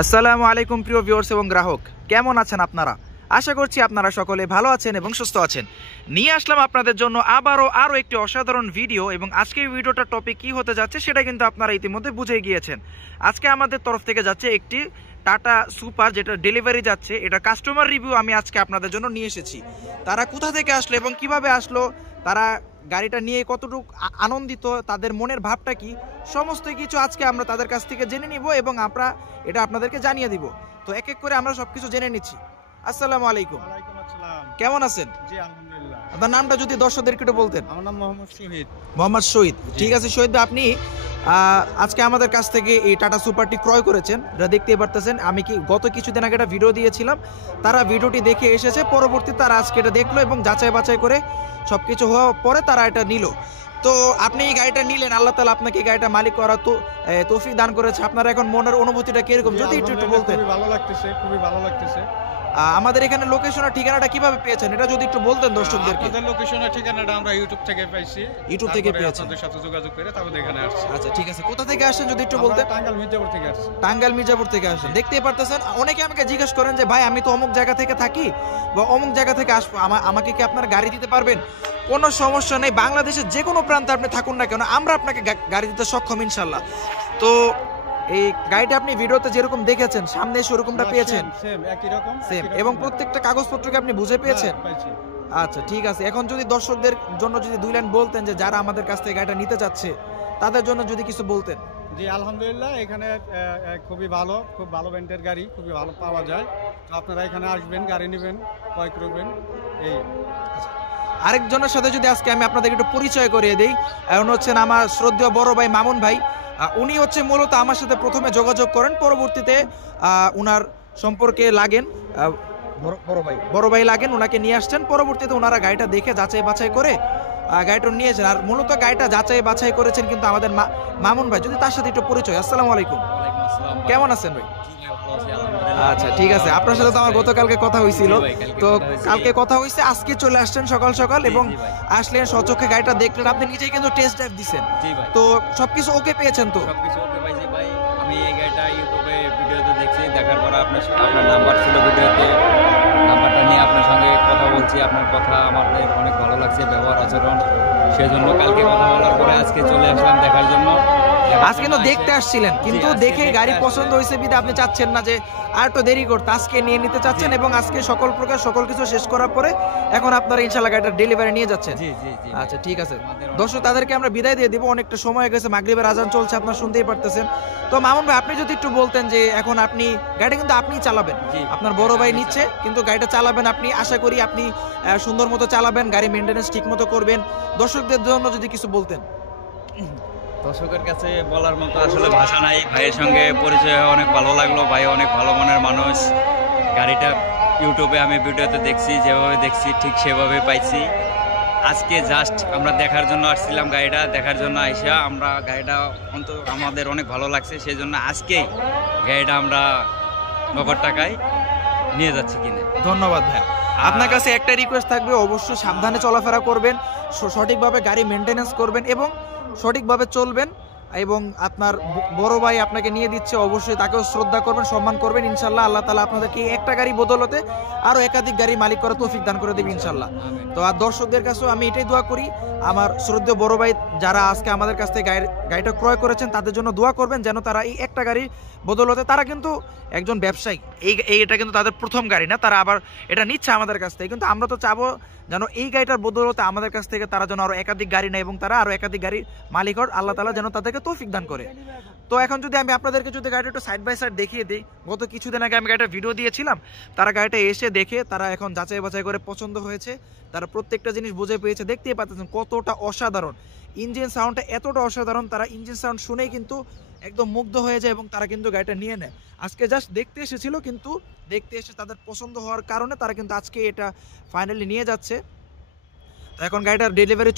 আসসালামু আলাইকুম প্রিয় ভিউয়ার্স এবং গ্রাহক, কেমন আছেন আপনারা? আশা করছি আপনারা সকলে ভালো আছেন এবং সুস্থ আছেন। নিয়ে আসলাম আপনাদের জন্য আরও একটি অসাধারণ ভিডিও, এবং আজকের ভিডিওটার টপিক কি হতে যাচ্ছে সেটা কিন্তু আপনারা ইতিমধ্যে বুঝে গিয়েছেন। আজকে আমাদের তরফ থেকে যাচ্ছে একটি টাটা সুপার, যেটা ডেলিভারি যাচ্ছে। এটা কাস্টমার রিভিউ আমি আজকে আপনাদের জন্য নিয়ে এসেছি। তারা কোথা থেকে আসলো এবং কিভাবে আসলো, তারা গাড়িটা নিয়ে কতটুকু আনন্দিত, তাদের মনের ভাবটা কি, সমস্ত কিছু আজকে আমরা তাদের কাছ থেকে জেনে নিব এবং আমরা এটা আপনাদেরকে জানিয়ে দিব। তো এক এক করে আমরা সবকিছু জেনে নিচ্ছি। আসসালামু আলাইকুম। ওয়ালাইকুম আসসালাম। কেমন আছেন? জি আলহামদুলিল্লাহ। আপনার নামটা যদি দর্শকদেরকে একটু বলতেন। আমার নাম মোহাম্মদ শহীদ। মোহাম্মদ শহীদ, ঠিক আছে শহীদ ভাই, আপনি আজকে আমাদের কাছ থেকে এই টাটা সুপারটি ক্রয় করেছেন। এটা দেখতেই পারতেছেন, আমি কি গত কিছুদিন আগে একটা ভিডিও দিয়েছিলাম, তারা ভিডিওটি দেখে এসেছে, পরবর্তীতে তারা আজকে এটা দেখলো এবং যাচাই বাছাই করে সবকিছু হওয়ার পরে তারা এটা নিল। তো আপনি এই গাড়িটা নিলেন, আল্লাহ তাআলা আপনাকে এই গাড়িটা মালিক করার তৌফিক দান করেছে। আপনার এখন মনের অনুভূতিটা কিরকম যদি একটু বলতেন। খুবই ভালো লাগতেছে, খুবই ভালো লাগতেছে। আমাদের এখানে লোকেশন আর ঠিকানাটা কিভাবে পেয়েছেন এটা যদি একটু বলতেন দর্শকদেরকে। আমাদের লোকেশনের ঠিকানাটা আমরা ইউটিউব থেকে পাইছি। ইউটিউব থেকে পেয়েছেন? আপনাদের সাথে যোগাযোগ করে তারপর এখানে আসছি। আচ্ছা ঠিক আছে, কোথা থেকে আসেন যদি একটু বলতেন। টাঙ্গাইল মির্জাপুর থেকে আসছি। টাঙ্গাইল মির্জাপুর থেকে আসেন। দেখতেই পারতেছেন, অনেকে আমাকে জিজ্ঞেস করেন যে ভাই আমি তো অমুক জায়গা থেকে থাকি বা অমুক জায়গা থেকে আসবো, আমাকে কি আপনার গাড়ি দিতে পারবেন? কোনো সমস্যা নেই, বাংলাদেশের যে কোনো প্রান্তে আপনি থাকুন না কেন, আমরা আপনাকে গাড়ি দিতে সক্ষম ইনশাল্লাহ। তো এই গাড়িটা আপনি ভিডিওতে যেরকম দেখেছেন সামনে সেরকমটা পেয়েছেন? সেম একই রকম, সেম। এবং প্রত্যেকটা কাগজপত্রকে আপনি বুঝে পেয়েছেন? পাইছি। আচ্ছা ঠিক আছে, এখন যদি দর্শকদের জন্য যদি দুই লাইন বলতেন যে যারা আমাদের কাছ থেকে গাড়িটা নিতে চাচ্ছে তাদের জন্য যদি কিছু বলতেন। জি আলহামদুলিল্লাহ, এখানে খুবই ভালো, খুব ভালো ব্র্যান্ডের গাড়ি খুবই ভালো পাওয়া যায়। তো আপনারা এখানে আসবেন, গাড়ি নেবেন, ক্রয় করবেন। এই আরেকজনের সাথে যদি আজকে আমি আপনাদের একটু পরিচয় করিয়ে দিই, এখন হচ্ছেন আমার শ্রদ্ধেয় বড় ভাই মামুন ভাই। উনি হচ্ছে মূলত আমার সাথে প্রথমে যোগাযোগ করেন, পরবর্তীতে উনার সম্পর্কে লাগেন বড় ভাই লাগেন, ওনাকে নিয়ে আসছেন। পরবর্তীতে ওনারা গাড়িটা দেখে যাচাই বাছাই করে গাড়িটা নিয়েছেন। আর মূলত গাড়িটা যাচাই বাছাই করেছেন কিন্তু আমাদের মামুন ভাই। যদি তার সাথে একটু পরিচয়। আসসালামু আলাইকুম। কেমন আছেন ভাই? আচ্ছা ঠিক আছে, আপনার সাথে তো আমার গতকালকে কথা হয়েছিল, তো কালকে কথা হয়েছে, আজকে চলে আসছেন সকাল সকাল এবং আসলেন সচক্ষে গাড়িটা দেখলেন, আপনি নিজেই কিন্তু টেস্ট ড্রাইভ দিচ্ছেন। তো সবকিছু ওকে পেয়েছেন? তো সবকিছু ওকে পাইছি ভাই। আমি এই গাড়িটা ইউটিউবে ভিডিওতে দেখছি, দেখার পর আপনার নাম্বার ছিল ভিডিওতে, নাম্বারটা নিয়ে আপনার সঙ্গে কথা বলছি। আপনার কথা আমাদের অনেক ভালো লাগছে, ব্যবহার আচরণ, সেজন্য কালকে কথা বলার পরে আজকে চলে আসলাম দেখার জন্য। আজকে তো দেখতে আসছিলেন, কিন্তু দেখে গাড়ি পছন্দ হয়েছে বিধে আপনি চাচ্ছেন না যে আর একটু দেরি করতে, আজকে নিয়ে নিতে চাচ্ছেন এবং আজকে সকল কিছু শেষ করার পরে এখন আপনারা ইনশাআল্লাহ গাড়িটা ডেলিভারি নিয়ে যাচ্ছেন। জি জি জি। আচ্ছা ঠিক আছে দর্শক, তাদেরকে আমরা বিদায় দিয়ে দিব, অনেকটা সময় হয়ে গেছে, মাগরিবের আজান চলছে, আপনারা শুনতেই পারতেছেন। তো মামুন ভাই আপনি যদি একটু বলতেন যে এখন আপনি গাড়ি কিন্তু আপনিই চালাবেন, আপনার বড় ভাই নিচ্ছে কিন্তু গাড়িটা চালাবেন আপনি, আশা করি আপনি সুন্দর মতো চালাবেন, গাড়ি মেইনটেনেন্স ঠিক মতো করবেন। দর্শকদের জন্য যদি কিছু বলতেন। দর্শকের কাছে বলার মতো আসলে ভাষা নাই। ভাইয়ের সঙ্গে পরিচয় হয়ে অনেক ভালো লাগলো। ভাই অনেক ভালো মনের মানুষ। গাড়িটা ইউটিউবে আমি ভিডিওতে দেখছি, যেভাবে দেখছি ঠিক সেভাবে পাইছি। আজকে জাস্ট আমরা দেখার জন্য আসছিলাম, গাড়িটা দেখার জন্য আইসা আমরা গাড়িটা আমাদের অনেক ভালো লাগছে, সেই জন্য আজকেই গাড়িটা আমরা নগদ টাকায় নিয়ে যাচ্ছি কিনে। ধন্যবাদ ভাই। আপনার কাছে একটা রিকোয়েস্ট থাকবে, অবশ্যই সাবধানে চলাফেরা করবেন, সঠিকভাবে গাড়ি মেনটেনেন্স করবেন এবং সঠিকভাবে চলবেন। এবং আপনার বড় ভাই আপনাকে নিয়ে দিচ্ছে, অবশ্যই তাকেও শ্রদ্ধা করবেন, সম্মান করবেন। ইনশাল্লাহ আল্লাহ তাআলা আপনাদেরকে একটা গাড়ি বদলতে আরো একাধিক গাড়ি মালিক করার তৌফিক দান করে দেবে ইনশাল্লাহ। তো আর দর্শকদের কাছেও আমি এটাই দোয়া করি, আমার শ্রদ্ধেয় বড় ভাই যারা আজকে আমাদের কাছ থেকে গাড়িটা ক্রয় করেছেন তাদের জন্য দোয়া করবেন, যেন তারা এই একটা গাড়ি বদলতে, তারা কিন্তু একজন ব্যবসায়ী, এটা কিন্তু তাদের প্রথম গাড়ি না, তারা আবার এটা নিচ্ছে আমাদের কাছ থেকে, কিন্তু আমরা তো চাবো যেন এই গাড়িটার বদলতে আমাদের কাছ থেকে তারা যেন আরো একাধিক গাড়ি নেয় এবং তারা আরো একাধিক গাড়ির মালিক হয়, আল্লাহ তাআলা যেন তাদেরকে তৌফিক দান করে। তো এখন যদি আমি আপনাদেরকে যদি গাড়িটা একটু সাইড বাই সাইড দেখিয়ে দিই, গত কিছুদিন আগে আমি গাড়িটা ভিডিও দিয়েছিলাম, তারা গাড়িটা এসে দেখে তারা এখন যাচাই বাছাই করে পছন্দ হয়েছে, তারা প্রত্যেকটা জিনিস বুঝে পেয়েছে। দেখতেই পাচ্ছেন কতটা অসাধারণ ইঞ্জিন সাউন্ডটা, এতটা অসাধারণ, তারা ইঞ্জিন সাউন্ড শুনেই কিন্তু একদম মুগ্ধ হয়ে যায় এবং তারা কিন্তু গাড়িটা নিয়ে নেয়। আজকে জাস্ট দেখতে এসেছিল, কিন্তু দেখতে এসে তাদের পছন্দ হওয়ার কারণে তারা কিন্তু আজকে এটা ফাইনালি নিয়ে যাচ্ছে। তো এখন গাড়িটার ডেলিভারি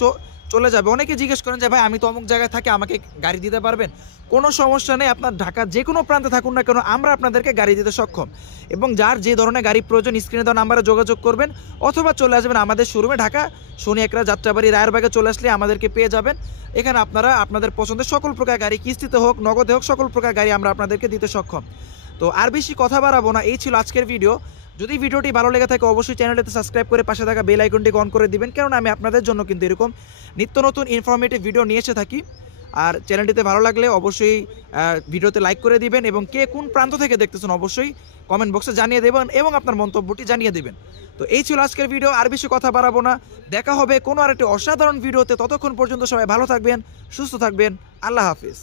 চলে যাবে। অনেকে জিজ্ঞেস করেন যে ভাই আমি তো অমুক জায়গায় থাকি, আমাকে গাড়ি দিতে পারবেন? কোনো সমস্যা নেই, আপনার ঢাকার যে কোনো প্রান্তে থাকুন না কেন, আমরা আপনাদেরকে গাড়ি দিতে সক্ষম। এবং যার যে ধরনের গাড়ি প্রয়োজন স্ক্রিনে দেওয়া নাম্বারে যোগাযোগ করবেন, অথবা চলে আসবেন আমাদের শোরুমে, ঢাকা শনি একরা যাত্রাবাড়ি রায়েরবাগে চলে আসলে আমাদেরকে পেয়ে যাবেন। এখানে আপনারা আপনাদের পছন্দের সকল প্রকার গাড়ি, কিস্তিতে হোক নগদে হোক, সকল প্রকার গাড়ি আমরা আপনাদেরকে দিতে সক্ষম। তো আর বেশি কথা বাড়াবো না, এই ছিল আজকের ভিডিও। যদি ভিডিওটি ভালো লেগে থাকে অবশ্যই চ্যানেলটিতে সাবস্ক্রাইব করে পাশে থাকা বেল আইকনটি অন করে দিবেন, কারণ আমি আপনাদের জন্য কিন্তু এরকম নিত্য নতুন ইনফরমেটিভ ভিডিও নিয়ে এসে থাকি। আর চ্যানেলটিতে ভালো লাগলে অবশ্যই ভিডিওতে লাইক করে দিবেন, এবং কে কোন প্রান্ত থেকে দেখতেছেন অবশ্যই কমেন্ট বক্সে জানিয়ে দেবেন এবং আপনার মন্তব্যটি জানিয়ে দেবেন। তো এই ছিল আজকের ভিডিও, আর বেশি কথা বাড়াবো না, দেখা হবে কোনো আরেকটি অসাধারণ ভিডিওতে। ততক্ষণ পর্যন্ত সবাই ভালো থাকবেন, সুস্থ থাকবেন, আল্লাহ হাফিজ।